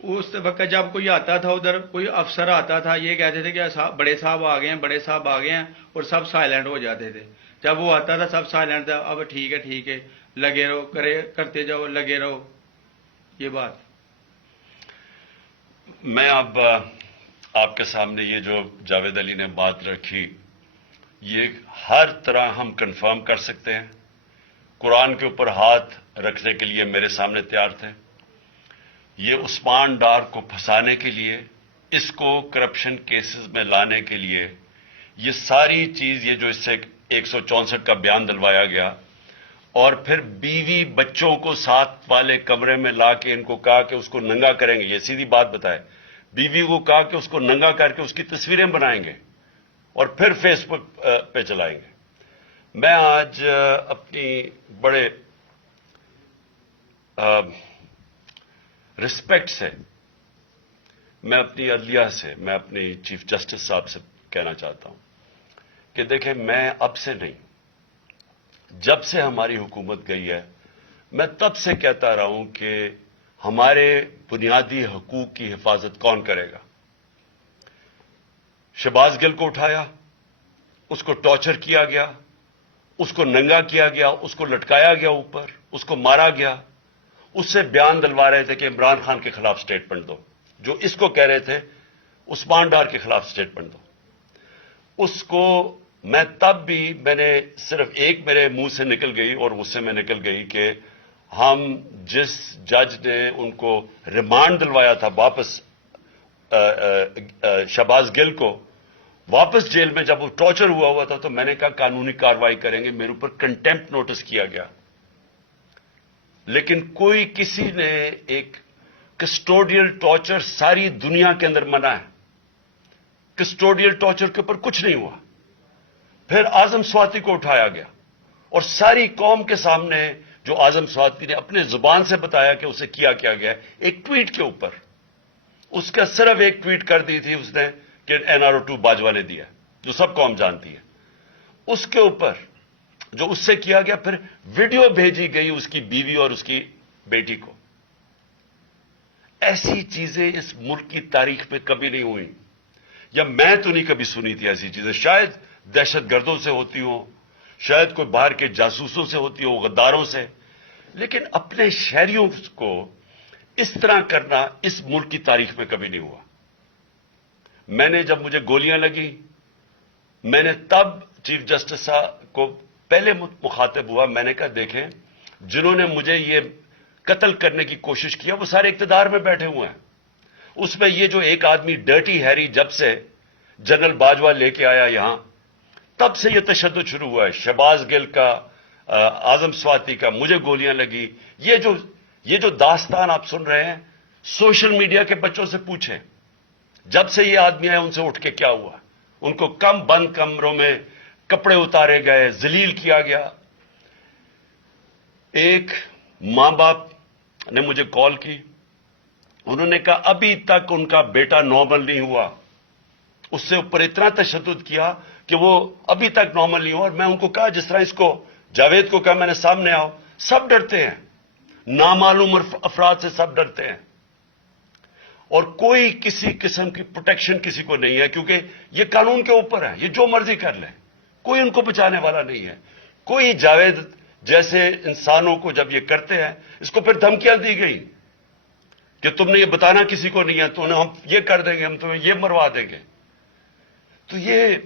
اس وقت جب کوئی آتا تھا ادھر، کوئی افسر آتا تھا، یہ کہتے تھے کہ بڑے صاحب آ گئے ہیں، بڑے صاحب آ گئے ہیں، اور سب سائلنٹ ہو جاتے تھے. جب وہ آتا تھا سب سائلنٹ تھا. اب ٹھیک ہے لگے رہو، کرتے جاؤ، لگے رہو. یہ بات میں اب آپ کے سامنے یہ جو جاوید علی نے بات رکھی، یہ ہر طرح ہم کنفرم کر سکتے ہیں. قرآن کے اوپر ہاتھ رکھنے کے لیے میرے سامنے تیار تھے. یہ عثمان ڈار کو پھنسانے کے لیے، اس کو کرپشن کیسز میں لانے کے لیے، یہ ساری چیز، یہ جو اس سے 164 کا بیان دلوایا گیا، اور پھر بیوی بچوں کو ساتھ والے کمرے میں لا کے ان کو کہا کہ اس کو ننگا کریں گے. یہ سیدھی بات بتائے، بیوی کو کہا کہ اس کو ننگا کر کے اس کی تصویریں بنائیں گے اور پھر فیس بک پہ چلائیں گے. میں آج اپنی بڑے رسپیکٹ سے، میں اپنی عدلیہ سے، میں اپنی چیف جسٹس صاحب سے کہنا چاہتا ہوں کہ دیکھیں، میں اب سے نہیں، جب سے ہماری حکومت گئی ہے، میں تب سے کہتا رہا ہوں کہ ہمارے بنیادی حقوق کی حفاظت کون کرے گا. شہباز گل کو اٹھایا، اس کو ٹارچر کیا گیا، اس کو ننگا کیا گیا، اس کو لٹکایا گیا اوپر، اس کو مارا گیا. اس سے بیان دلوا رہے تھے کہ عمران خان کے خلاف سٹیٹمنٹ دو، جو اس کو کہہ رہے تھے عثمان ڈار کے خلاف سٹیٹمنٹ دو. اس کو میں تب بھی، میں نے صرف ایک میرے منہ سے نکل گئی اور اس سے میں نکل گئی کہ ہم جس جج نے ان کو ریمانڈ دلوایا تھا واپس، شہباز گل کو واپس جیل میں، جب وہ ٹارچر ہوا تھا، تو میں نے کہا قانونی کارروائی کریں گے. میرے اوپر کنٹیمپٹ نوٹس کیا گیا، لیکن کوئی کسی نے ایک کسٹوڈیل ٹارچر ساری دنیا کے اندر منع ہے، کسٹوڈیل ٹارچر کے اوپر کچھ نہیں ہوا. پھر اعظم سواتی کو اٹھایا گیا اور ساری قوم کے سامنے جو اعظم سواتی نے اپنے زبان سے بتایا کہ اسے کیا گیا، ایک ٹویٹ کے اوپر، اس کا صرف ایک ٹویٹ کر دی تھی اس نے کہ NRO2 باجوہ نے دیا، جو سب قوم جانتی ہے. اس کے اوپر جو اس سے کیا گیا، پھر ویڈیو بھیجی گئی اس کی بیوی اور اس کی بیٹی کو. ایسی چیزیں اس ملک کی تاریخ میں کبھی نہیں ہوئی، یا میں تو نہیں کبھی سنی تھی ایسی چیزیں. شاید دہشت گردوں سے ہوتی ہوں، شاید کوئی باہر کے جاسوسوں سے ہوتی ہو، غداروں سے، لیکن اپنے شہریوں کو اس طرح کرنا اس ملک کی تاریخ میں کبھی نہیں ہوا. میں نے جب مجھے گولیاں لگی، میں نے تب چیف جسٹس صاحب کو پہلے مخاطب ہوا. میں نے کہا دیکھیں، جنہوں نے مجھے یہ قتل کرنے کی کوشش کیا وہ سارے اقتدار میں بیٹھے ہوئے ہیں. اس میں یہ جو ایک آدمی ڈرٹی ہیری جب سے جنرل باجوہ لے کے آیا یہاں، تب سے یہ تشدد شروع ہوا ہے. شہباز گل کا، اعظم سواتی کا، مجھے گولیاں لگی. یہ جو داستان آپ سن رہے ہیں، سوشل میڈیا کے بچوں سے پوچھیں، جب سے یہ آدمی آئے ان سے اٹھ کے کیا ہوا. ان کو بند کمروں میں کپڑے اتارے گئے، ذلیل کیا گیا. ایک ماں باپ نے مجھے کال کی، انہوں نے کہا ابھی تک ان کا بیٹا نارمل نہیں ہوا. اس سے اوپر اتنا تشدد کیا کہ وہ ابھی تک نارمل نہیں ہوا. اور میں ان کو کہا، جس طرح اس کو جاوید کو کہا میں نے سامنے آؤ، سب ڈرتے ہیں، نامعلوم افراد سے سب ڈرتے ہیں، اور کوئی کسی قسم کی پروٹیکشن کسی کو نہیں ہے، کیونکہ یہ قانون کے اوپر ہے، یہ جو مرضی کر لیں، کوئی ان کو بچانے والا نہیں ہے. کوئی جاوید جیسے انسانوں کو جب یہ کرتے ہیں، اس کو پھر دھمکیاں دی گئی کہ تم نے یہ بتانا کسی کو نہیں ہے، تو ہم یہ کر دیں گے، ہم تمہیں یہ مروا دیں گے. تو یہ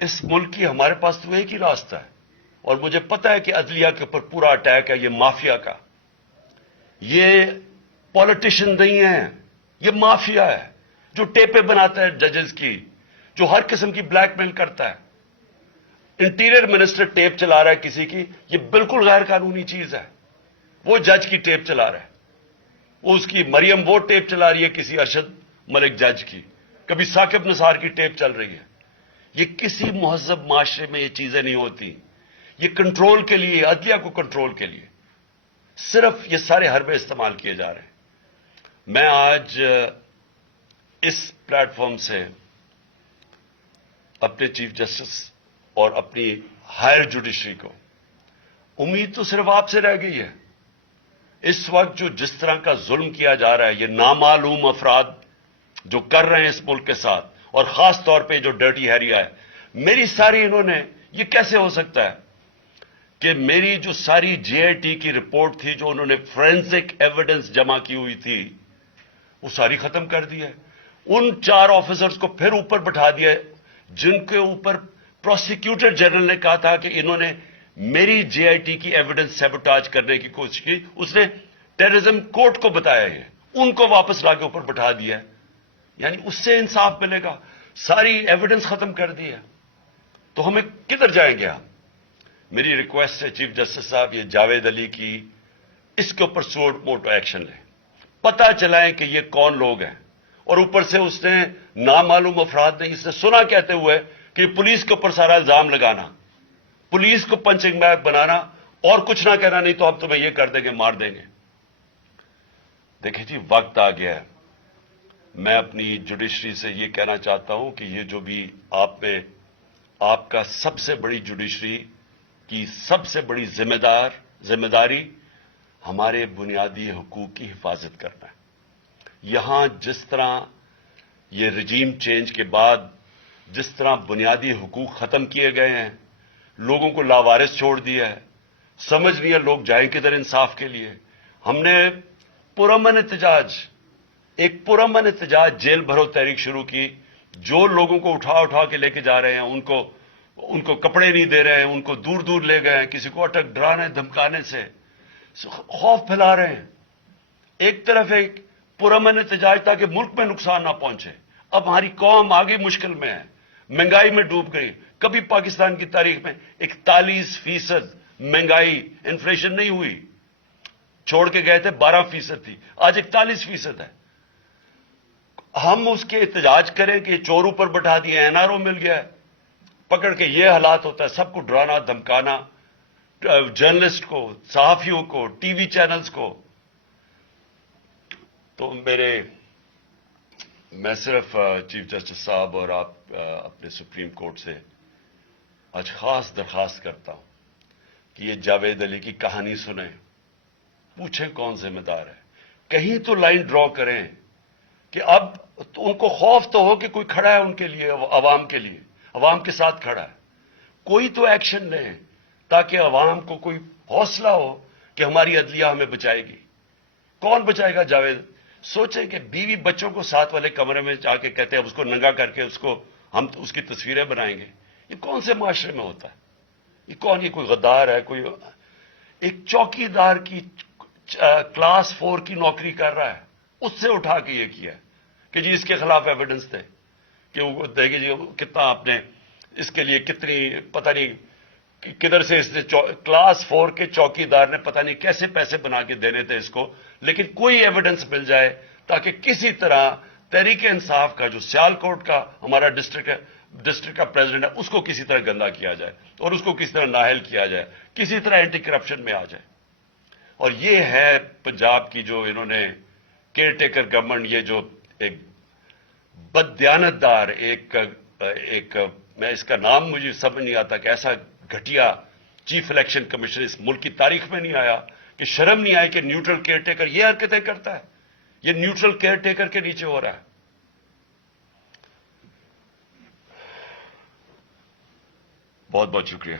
اس ملک کی، ہمارے پاس تو ایک ہی راستہ ہے، اور مجھے پتا ہے کہ عدلیہ کے اوپر پورا اٹیک ہے یہ مافیا کا. یہ پالیٹیشین نہیں ہے، یہ مافیا ہے جو ٹیپیں بناتا ہے ججز کی، جو ہر قسم کی بلیک میل کرتا ہے. انٹیریئر منسٹر ٹیپ چلا رہا ہے کسی کی، یہ بالکل غیر قانونی چیز ہے. وہ جج کی ٹیپ چلا رہا ہے، وہ اس کی مریم وہ ٹیپ چلا رہی ہے کسی ارشد ملک جج کی، کبھی ثاقب نثار کی ٹیپ چل رہی ہے. یہ کسی مہذب معاشرے میں یہ چیزیں نہیں ہوتی. یہ کنٹرول کے لیے، عدلیہ کو کنٹرول کے لیے صرف یہ سارے حربے استعمال کیے جا رہے ہیں. میں آج اس پلیٹ فارم سے اپنے چیف جسٹس اور اپنی ہائر جوڈیشری کو، امید تو صرف آپ سے رہ گئی ہے اس وقت جو جس طرح کا ظلم کیا جا رہا ہے، یہ نامعلوم افراد جو کر رہے ہیں اس ملک کے ساتھ، اور خاص طور پہ جو ڈرٹی ہیریا ہے، میری ساری انہوں نے، یہ کیسے ہو سکتا ہے کہ میری جو ساری جے آئی ٹی کی رپورٹ تھی، جو انہوں نے فورینسک ایویڈنس جمع کی ہوئی تھی، وہ ساری ختم کر دی ہے. ان 4 آفیسرز کو پھر اوپر بٹھا دیا ہے جن کے اوپر پروسیکیوٹر جنرل نے کہا تھا کہ انہوں نے میری جے آئی ٹی کی ایویڈنس سیبوٹاج کرنے کی کوشش کی. اس نے ٹیررزم کورٹ کو بتایا ہے، ان کو واپس لا کے اوپر بٹھا دیا ہے. یعنی اس سے انصاف ملے گا؟ ساری ایویڈنس ختم کر دی ہے. تو ہمیں کدھر جائیں گے ہم؟ میری ریکویسٹ ہے چیف جسٹس صاحب، یہ جاوید علی کی، اس کے اوپر سوٹ موٹو ایکشن لیں، پتہ چلائیں کہ یہ کون لوگ ہیں. اور اوپر سے اس نے نامعلوم افراد نے اس نے سنا کہتے ہوئے کہ پولیس کے اوپر سارا الزام لگانا، پولیس کو پنچنگ بیگ بنانا، اور کچھ نہ کہنا، نہیں تو ہم تمہیں یہ کر دیں گے، مار دیں گے. دیکھیں جی، وقت آ گیا ہے. میں اپنی جوڈیشری سے یہ کہنا چاہتا ہوں کہ یہ جو بھی آپ کا سب سے بڑی جوڈیشری کی سب سے بڑی ذمہ داری ہمارے بنیادی حقوق کی حفاظت کرنا ہے. یہاں جس طرح یہ رجیم چینج کے بعد جس طرح بنیادی حقوق ختم کیے گئے ہیں، لوگوں کو لاوارث چھوڑ دیا ہے، سمجھ نہیں ہے لوگ جائیں کدھر انصاف کے لیے. ہم نے ایک پرامن احتجاج جیل بھرو تحریک شروع کی. جو لوگوں کو اٹھا کے لے کے جا رہے ہیں، ان کو کپڑے نہیں دے رہے ہیں، ان کو دور دور لے گئے ہیں، کسی کو اٹک ڈرانے دھمکانے سے خوف پھیلا رہے ہیں. ایک طرف ایک پرامن احتجاج تاکہ ملک میں نقصان نہ پہنچے. اب ہماری قوم آگے مشکل میں ہے، مہنگائی میں ڈوب گئی. کبھی پاکستان کی تاریخ میں 41% مہنگائی انفلیشن نہیں ہوئی. چھوڑ کے گئے تھے 12% تھی، آج 41% ہے. ہم اس کے احتجاج کریں کہ چور اوپر بٹھا دیے، این آر او مل گیا ہے، پکڑ کے یہ حالات ہوتا ہے. سب کو ڈرانا دھمکانا، جرنلسٹ کو، صحافیوں کو، ٹی وی چینلز کو. تو میں صرف چیف جسٹس صاحب اور آپ اپنے سپریم کورٹ سے آج خاص درخواست کرتا ہوں کہ یہ جاوید علی کی کہانی سنیں، پوچھیں کون ذمہ دار ہے. کہیں تو لائن ڈرا کریں کہ اب ان کو خوف تو ہو کہ کوئی کھڑا ہے ان کے لیے، عوام کے لیے، عوام کے ساتھ کھڑا ہے. کوئی تو ایکشن لیں تاکہ عوام کو کوئی حوصلہ ہو کہ ہماری عدلیہ ہمیں بچائے گی. کون بچائے گا؟ جاوید. سوچیں کہ بیوی بچوں کو ساتھ والے کمرے میں جا کے کہتے ہیں اس کو ننگا کر کے ہم اس کی تصویریں بنائیں گے. یہ کون سے معاشرے میں ہوتا ہے؟ یہ کوئی غدار ہے؟ کوئی ایک چوکی دار کی کلاس 4 کی نوکری کر رہا ہے، اس سے اٹھا کے یہ کیا کہ جی اس کے خلاف ایویڈنس تھے کہ وہ دیکھیں جی کتنا آپ نے اس کے لیے کتنی، پتہ نہیں کدھر سے اس نے کلاس 4 کے چوکی دار نے پتہ نہیں کیسے پیسے بنا کے دینے تھے اس کو. لیکن کوئی ایویڈنس مل جائے تاکہ کسی طرح تحریک انصاف کا جو سیالکوٹ کا ہمارا ڈسٹرکٹ کا پریزیڈنٹ ہے، اس کو کسی طرح گندا کیا جائے اور اس کو کسی طرح نااہل کیا جائے، کسی طرح اینٹی کرپشن میں آ جائے. اور یہ ہے پنجاب کی جو انہوں نے کیئر ٹیکر گورنمنٹ، یہ جو ایک بددیانت دار ایک میں اس کا نام مجھے سمجھ نہیں آتا کہ ایسا گھٹیا چیف الیکشن کمیشن اس ملک کی تاریخ میں نہیں آیا کہ شرم نہیں آئی کہ نیوٹرل کیئر ٹیکر یہ حرکتیں کرتا ہے. یہ نیوٹرل کیئر ٹیکر کے نیچے ہو رہا ہے. بہت بہت شکریہ.